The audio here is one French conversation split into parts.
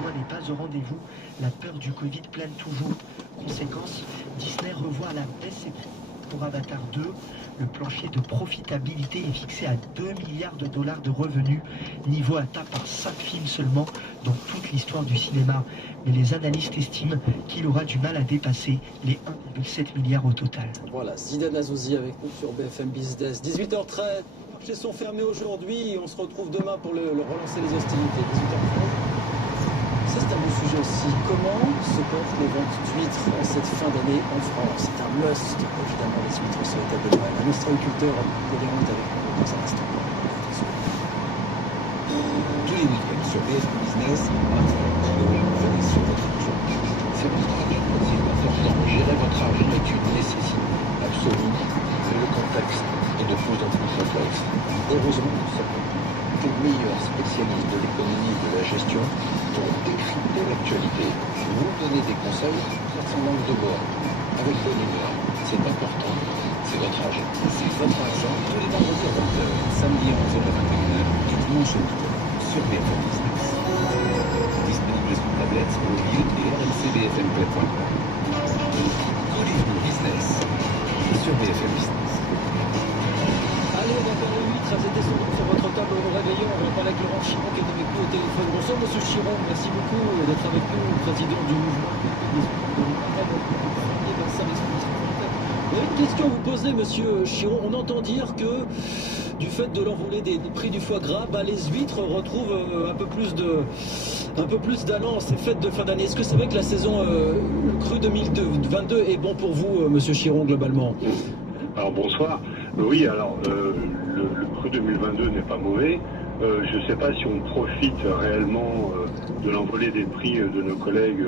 patrimoine n'est pas au rendez-vous. La peur du Covid plane toujours. Conséquence, Disney revoit à la baisse ses prix pour Avatar 2. Le plancher de profitabilité est fixé à 2 milliards de dollars de revenus, niveau atteint par 5 films seulement dans toute l'histoire du cinéma. Mais les analystes estiment qu'il aura du mal à dépasser les 1,7 milliard au total. Voilà, Zidane Azouzi avec nous sur BFM Business. 18h13, les marchés sont fermés aujourd'hui. On se retrouve demain pour le relancer les hostilités. 18h13. Ça, c'est un beau sujet aussi. Comment se portent les ventes d'huîtres en cette fin d'année en France? C'est un must, évidemment, les huîtres sur la table de Noël. Un ostréiculteur polyvalent avec nous dans un instant. Tous les week-ends sur BFM Business, venez sur votre argent. C'est votre argent, c'est important. Gérer votre argent est une nécessité absolue, mais le contexte est de plus en plus complexe. Heureusement, nous sommes les meilleurs spécialistes de l'économie et de la gestion pour décrypter l'actualité, vous donner des conseils sans langue de bois, avec bonne humeur. C'est important, c'est votre argent. C'est votre argent tous les vendredis à 20h, samedi à 11h21 et dimanche à 8h sur BFM Business. Disponible sur tablette, mobile et rlcbfmplay.com. Tous les jours business sur BFM Business. Allez, on va faire le 8, elles étaient sur votre table au réveillon. On va parler avec Laurent Chiron qui est avec nous au téléphone. Bonsoir Monsieur Chiron, merci beaucoup d'être avec nous, président du mouvement Il y a une question à vous poser, Monsieur Chiron. On entend dire que du fait de l'envolée des prix du foie gras, les huîtres retrouvent un peu plus d'allant en ces fêtes de fin d'année. Est-ce que c'est vrai que la saison crue 2022 est bon pour vous, Monsieur Chiron, globalement? Alors bonsoir. Oui, alors le cru 2022 n'est pas mauvais. Je ne sais pas si on profite réellement de l'envolée des prix de nos collègues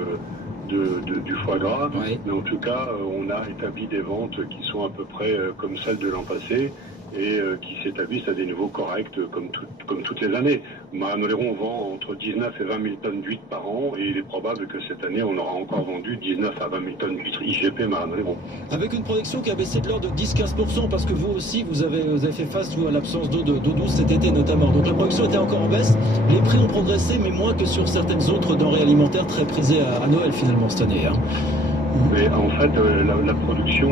du foie gras, oui. Mais en tout cas, on a établi des ventes qui sont à peu près comme celles de l'an passé et qui s'établissent à des niveaux corrects comme toutes les années. Marianne Oléron vend entre 19 et 20 000 tonnes d'huîtres par an et il est probable que cette année, on aura encore vendu 19 à 20 000 tonnes d'huîtres IGP Marianne Oléron. Avec une production qui a baissé de l'ordre de 10-15%, parce que vous aussi, vous avez fait face à l'absence d'eau douce cet été notamment. Donc la production était encore en baisse, les prix ont progressé, mais moins que sur certaines autres denrées alimentaires très prisées à Noël finalement cette année. Mais en fait, la production,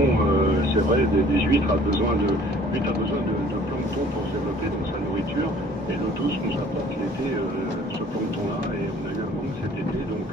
c'est vrai, des huîtres a besoin de plancton pour se développer dans sa nourriture. Et l'eau douce nous apporte l'été ce plancton-là. Et on a eu un manque cet été. Donc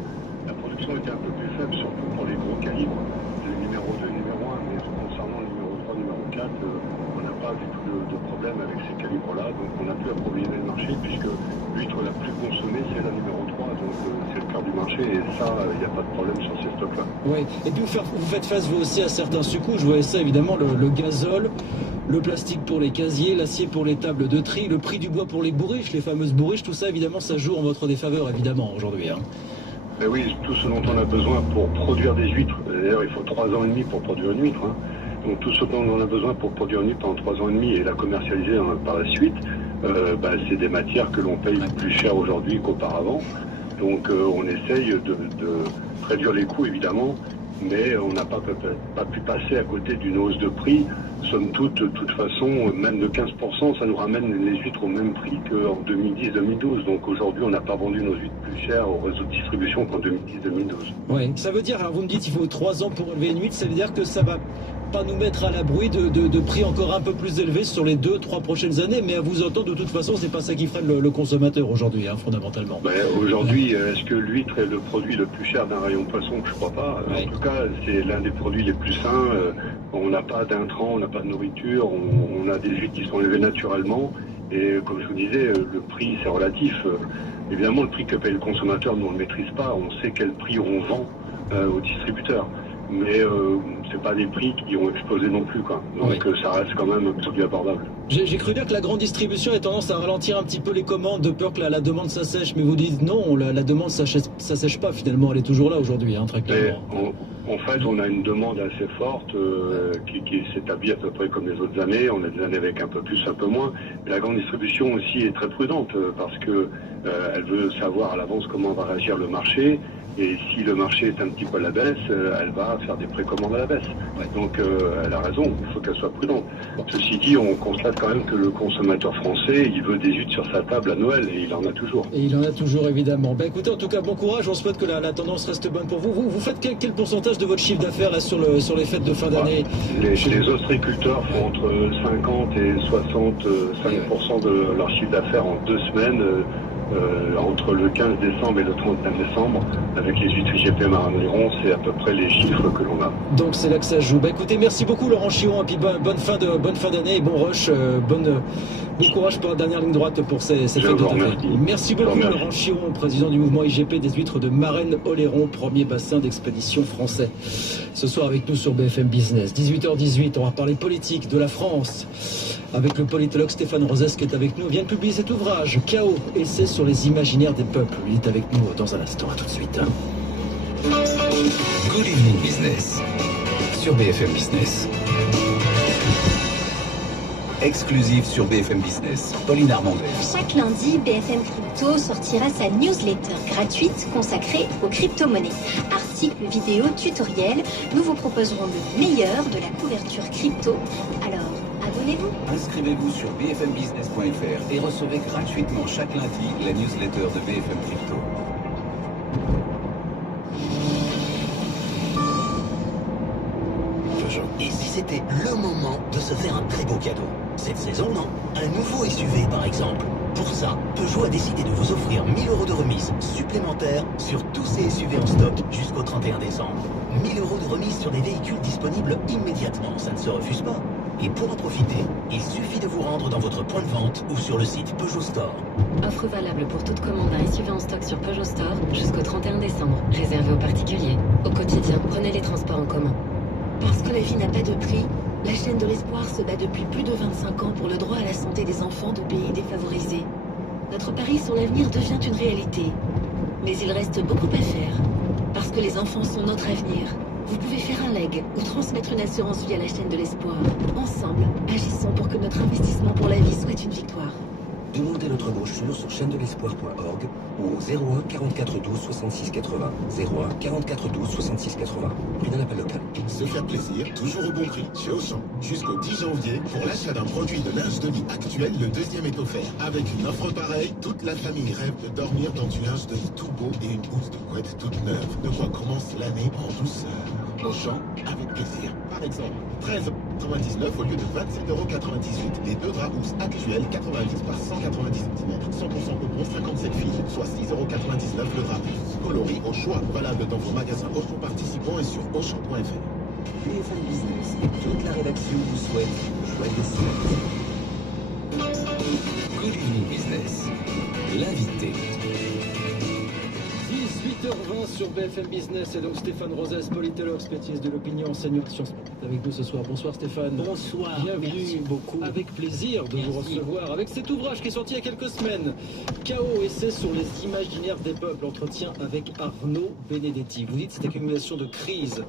la production était un peu plus faible, surtout pour les gros calibres. Le numéro 2, numéro 1. Mais concernant le numéro 3, numéro 4, on n'a pas du tout de problème avec ces calibres-là. Donc on a pu approvisionner le marché puisque l'huître la plus consommée, c'est la numéro 3. Donc c'est le cœur du marché. Et ça, il n'y a pas de problème sur ces stocks-là. Oui, et puis vous faites face vous aussi à certains secousses. Je voyais ça évidemment, le gazole, le plastique pour les casiers, l'acier pour les tables de tri, le prix du bois pour les bourriches, les fameuses bourriches, tout ça évidemment ça joue en votre défaveur évidemment aujourd'hui. Mais oui, tout ce dont on a besoin pour produire des huîtres. D'ailleurs, il faut 3 ans et demi pour produire une huître. Donc tout ce dont on a besoin pour produire une huître pendant 3 ans et demi et la commercialiser par la suite, c'est des matières que l'on paye plus cher aujourd'hui qu'auparavant. Donc on essaye de réduire les coûts évidemment, mais on n'a pas pu passer à côté d'une hausse de prix. Somme toute, de toute façon, même de 15%, ça nous ramène les huîtres au même prix qu'en 2010-2012. Donc aujourd'hui, on n'a pas vendu nos huîtres plus chères au réseau de distribution qu'en 2010-2012. Oui, ça veut dire, alors vous me dites qu'il faut 3 ans pour élever une huître, ça veut dire que ça va pas nous mettre à l'abri de prix encore un peu plus élevés sur les 2-3 prochaines années, mais à vous entendre, de toute façon, c'est pas ça qui freine le consommateur aujourd'hui, fondamentalement. Aujourd'hui, est-ce que l'huître est le produit le plus cher d'un rayon poisson? Je crois pas. Oui. En tout cas, c'est l'un des produits les plus sains. On n'a pas d'intrants, on n'a pas de nourriture, on a des huîtres qui sont élevées naturellement. Et comme je vous disais, le prix, c'est relatif. Évidemment, le prix que paye le consommateur, nous, on ne le maîtrise pas. On sait quel prix on vend aux distributeurs. Mais c'est pas des prix qui ont explosé non plus, quoi. Donc ça reste quand même un produit abordable. J'ai cru dire que la grande distribution a tendance à ralentir un petit peu les commandes de peur que la demande s'assèche, mais vous dites non, la demande s'assèche pas finalement, elle est toujours là aujourd'hui, très clairement. En fait, on a une demande assez forte qui s'établit à peu près comme les autres années. On a des années avec un peu plus, un peu moins. Mais la grande distribution aussi est très prudente parce que elle veut savoir à l'avance comment va réagir le marché. Et si le marché est un petit peu à la baisse, elle va faire des précommandes à la baisse. Donc elle a raison, il faut qu'elle soit prudente. Ceci dit, on constate quand même que le consommateur français, il veut des huîtres sur sa table à Noël et il en a toujours. Et il en a toujours, évidemment. Écoutez, en tout cas, bon courage. On souhaite que la tendance reste bonne pour vous. Vous faites quel pourcentage de votre chiffre d'affaires là sur les fêtes de fin d'année? Les ostréiculteurs font entre 50 et 65% de leur chiffre d'affaires en 2 semaines. Entre le 15 décembre et le 31 décembre, avec les huîtres IGP Marin-Oléron, c'est à peu près les chiffres que l'on a. Donc c'est là que ça joue. Écoutez, merci beaucoup Laurent Chiron, et puis bonne fin d'année et bon rush, bon courage pour la dernière ligne droite pour ces fêtes de fin d'année. Merci beaucoup Laurent Chiron, président du mouvement IGP des huîtres de Marennes-Oléron, premier bassin d'expédition français. Ce soir avec nous sur BFM Business, 18h18, on va parler politique de la France. Avec le politologue Stéphane Rosès qui est avec nous. On vient de publier cet ouvrage, Chaos, essai sur les imaginaires des peuples. Il est avec nous dans un instant. À tout de suite. Good Evening Business sur BFM Business. Exclusive sur BFM Business, Pauline Armandet. Chaque lundi, BFM Crypto sortira sa newsletter gratuite consacrée aux crypto-monnaies. Articles, vidéos, tutoriels, nous vous proposerons le meilleur de la couverture crypto. Alors, abonnez-vous. Inscrivez-vous sur bfmbusiness.fr et recevez gratuitement chaque lundi la newsletter de BFM Crypto. Et si c'était le moment de se faire un très beau cadeau? Cette saison, non. Un nouveau SUV, par exemple. Pour ça, Peugeot a décidé de vous offrir 1 000 € de remise supplémentaire sur tous ces SUV en stock jusqu'au 31 décembre. 1 000 € de remise sur des véhicules disponibles immédiatement, ça ne se refuse pas. Et pour en profiter, il suffit de vous rendre dans votre point de vente ou sur le site Peugeot Store. Offre valable pour toute commande d'un SUV en stock sur Peugeot Store jusqu'au 31 décembre. Réservé aux particuliers. Au quotidien, prenez les transports en commun. Parce que la vie n'a pas de prix, la chaîne de l'espoir se bat depuis plus de 25 ans pour le droit à la santé des enfants de pays défavorisés. Notre pari sur l'avenir devient une réalité. Mais il reste beaucoup à faire. Parce que les enfants sont notre avenir. Vous pouvez faire un leg ou transmettre une assurance vie à la chaîne de l'espoir. Ensemble, agissons pour que notre investissement pour la vie soit une victoire. Demandez notre brochure sur chaîne-de-l'espoir.org ou au 01 44 12 66 80. 01 44 12 66 80. Prix d'un appel local. Se faire plaisir, toujours au bon prix, chez Auchan. Jusqu'au 10 janvier, pour l'achat d'un produit de linge de lit actuel, le deuxième est offert. Avec une offre pareille, toute la famille rêve de dormir dans du linge de lit tout beau et une housse de couette toute neuve. De quoi commence l'année en douceur. Auchan, avec plaisir. Par exemple, 13,99 € au lieu de 27,98 €. Les deux draps housses actuels, 90 par 190 cm. 100% coton, 57 filles, soit 6,99 € le drap. Coloris au choix, valable dans vos magasins Auchan participants et sur Auchan.fr. BFM Business, toute la rédaction vous souhaite joyeuses fêtes. Good Evening Business, l'invité. 18h20 sur BFM Business, et donc Stéphane Rosès, politologue, spécialiste de l'opinion, enseignant en sciences avec nous ce soir. Bonsoir Stéphane. Bonsoir, bienvenue. merci beaucoup. Avec plaisir de vous recevoir avec cet ouvrage qui est sorti il y a quelques semaines. Chaos, essai sur les imaginaires des peuples, entretien avec Arnaud Benedetti. Vous dites cette accumulation de crises.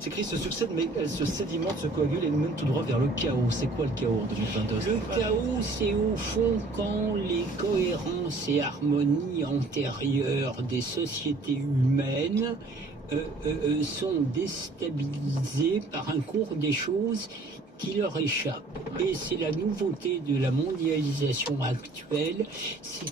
Ces crises se succèdent, mais elles se sédimentent, se coagulent et nous mènent tout droit vers le chaos. C'est quoi le chaos en 2022? Le chaos, c'est au fond quand les cohérences et harmonies antérieures des sociétés humaines sont déstabilisées par un cours des choses qui leur échappe. Et c'est la nouveauté de la mondialisation actuelle, c'est